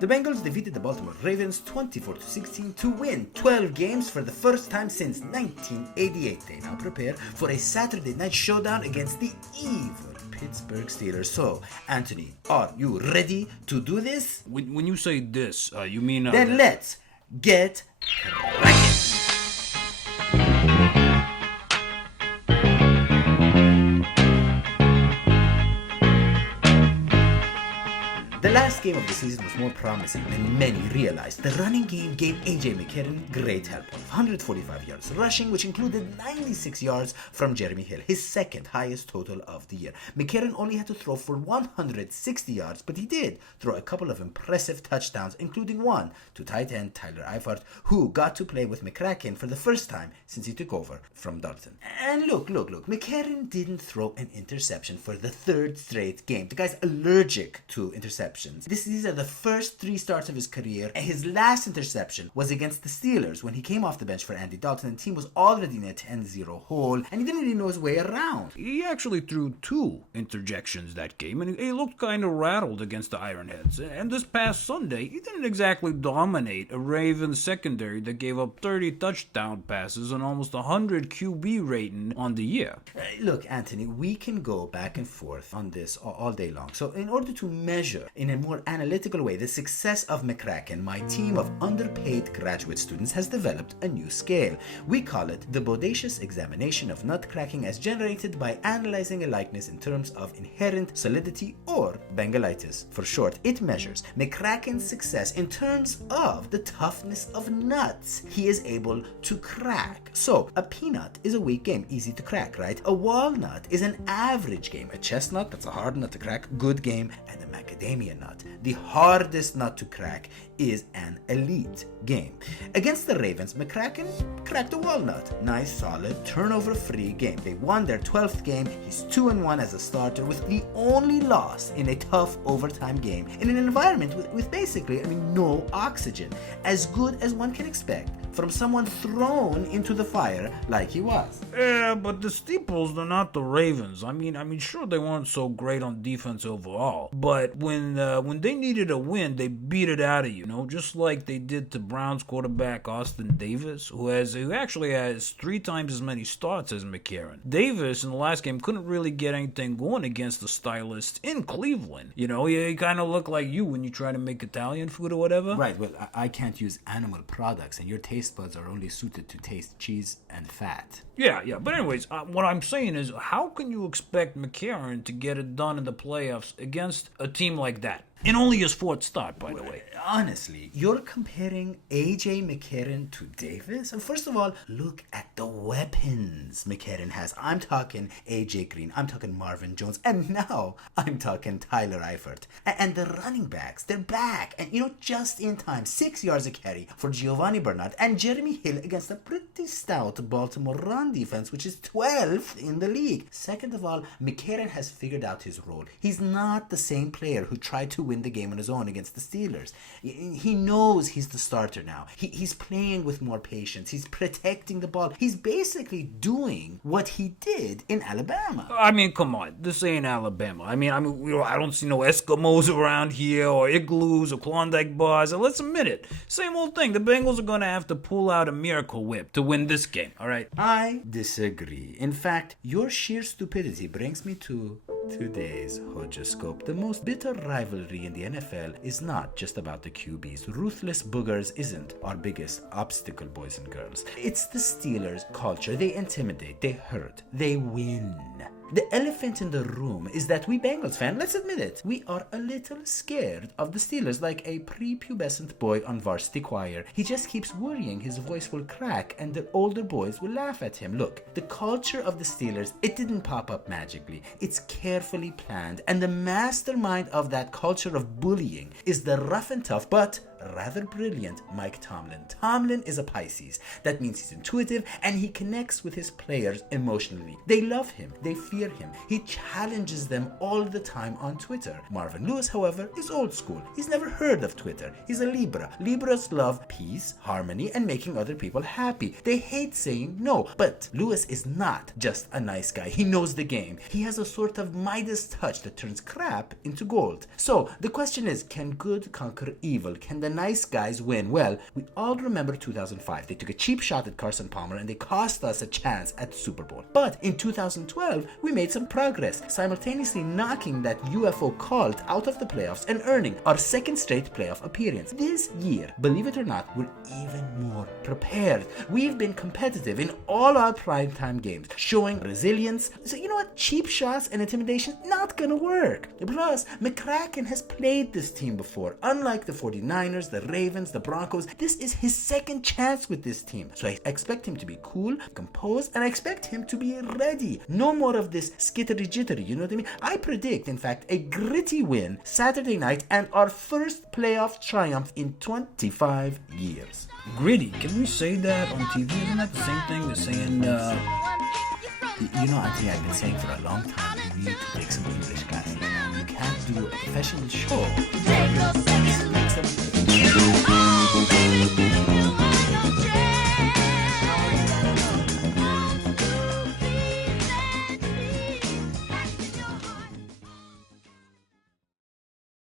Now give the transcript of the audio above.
The Bengals defeated the Baltimore Ravens 24-16 to win 12 games for the first time since 1988. They now prepare for a Saturday night showdown against the evil Pittsburgh Steelers. So, Anthony, are you ready to do this? When you say this, you mean... Then let's get crackin'! The last game of the season was more promising than many realized. The running game gave AJ McCarron great help. 145 yards rushing, which included 96 yards from Jeremy Hill, his second highest total of the year. McCarron only had to throw for 160 yards, but he did throw a couple of impressive touchdowns, including one to tight end Tyler Eifert, who got to play with McCracken for the first time since he took over from Dalton. And look, McCarron didn't throw an interception for the third straight game. The guy's allergic to interceptions. These are the first 3 starts of his career, and his last interception was against the Steelers when he came off the bench for Andy Dalton and the team was already in a 10-0 hole and he didn't really know his way around. He actually threw 2 interjections that game, and he looked kind of rattled against the Ironheads. And this past Sunday, he didn't exactly dominate a Ravens secondary that gave up 30 touchdown passes and almost 100 QB rating on the year. Look, Anthony, we can go back and forth on this all day long. So in order to measure in a more analytical way the success of McCracken, my team of underpaid graduate students has developed a new scale. We call it the bodacious examination of nut cracking, as generated by analyzing a likeness in terms of inherent solidity, or Bengalitis for short. It measures McCracken's success in terms of the toughness of nuts he is able to crack. So a peanut is a weak game, easy to crack, right? A walnut is an average game. A chestnut, that's a hard nut to crack, good game. And a macadamia nut, the hardest nut to crack, is an elite game. Against the Ravens, McCracken cracked a walnut. Nice, solid, turnover-free game. They won their 12th game. He's 2-1 as a starter, with the only loss in a tough overtime game in an environment with basically, no oxygen. As good as one can expect from someone thrown into the fire like he was. Yeah, but the Steeples, they're not the Ravens. I mean, sure, they weren't so great on defense overall, but when they needed a win, they beat it out of you, just like they did to Browns quarterback Austin Davis, who actually has 3 times as many starts as McCarron. Davis in the last game couldn't really get anything going against the stylist in Cleveland. He kind of looked like you when you try to make Italian food or whatever. Right, well, I can't use animal products, and your taste buds are only suited to taste cheese and fat. Yeah, but anyways, what I'm saying is, how can you expect McCarron to get it done in the playoffs against a team like that? In only his 4th start, by the way. Honestly, you're comparing AJ McCarron to Davis? And first of all, look at the weapons McCarron has. I'm talking AJ Green, I'm talking Marvin Jones, and now I'm talking Tyler Eifert. And the running backs, they're back. And just in time, 6 yards a carry for Giovanni Bernard and Jeremy Hill against a pretty stout Baltimore run defense, which is 12th in the league. Second of all, McCarron has figured out his role. He's not the same player who tried to win the game on his own against the Steelers. He knows he's the starter now. He's playing with more patience. He's protecting the ball. He's basically doing what he did in Alabama. Come on. This ain't Alabama. I don't see no Eskimos around here, or igloos, or Klondike bars. And let's admit it. Same old thing. The Bengals are going to have to pull out a miracle whip to win this game, all right? I disagree. In fact, your sheer stupidity brings me to today's Hodgescope. The most bitter rivalry in the NFL is not just about the QBs. Ruthless boogers isn't our biggest obstacle, boys and girls. It's the Steelers' culture. They intimidate, they hurt, they win. The elephant in the room is that we Bengals fans, let's admit it, we are a little scared of the Steelers, like a prepubescent boy on varsity choir. He just keeps worrying his voice will crack and the older boys will laugh at him. Look, the culture of the Steelers, it didn't pop up magically. It's carefully planned, and the mastermind of that culture of bullying is the rough and tough but rather brilliant Mike Tomlin. Tomlin is a Pisces. That means he's intuitive and he connects with his players emotionally. They love him. They fear him. He challenges them all the time on Twitter. Marvin Lewis, however, is old school. He's never heard of Twitter. He's a Libra. Libras love peace, harmony, and making other people happy. They hate saying no. But Lewis is not just a nice guy. He knows the game. He has a sort of Midas touch that turns crap into gold. So the question is, can good conquer evil? Can the nice guys win? Well, we all remember 2005. They took a cheap shot at Carson Palmer and they cost us a chance at the Super Bowl. But in 2012, we made some progress, simultaneously knocking that UFO cult out of the playoffs and earning our second straight playoff appearance. This year, believe it or not, we're even more prepared. We've been competitive in all our primetime games, showing resilience. So you know what? Cheap shots and intimidation, not gonna work. Plus, McCracken has played this team before. Unlike the 49ers, the Ravens, the Broncos, this is his second chance with this team. So I expect him to be cool, composed, and I expect him to be ready. No more of this skittery jittery, you know what I mean? I predict, in fact, a gritty win Saturday night and our first playoff triumph in 25 years. Gritty, can we say that on TV? Isn't that the same thing as saying, You know, Anthony, I've been saying for a long time, you need to take some English classes. You can't do a professional show.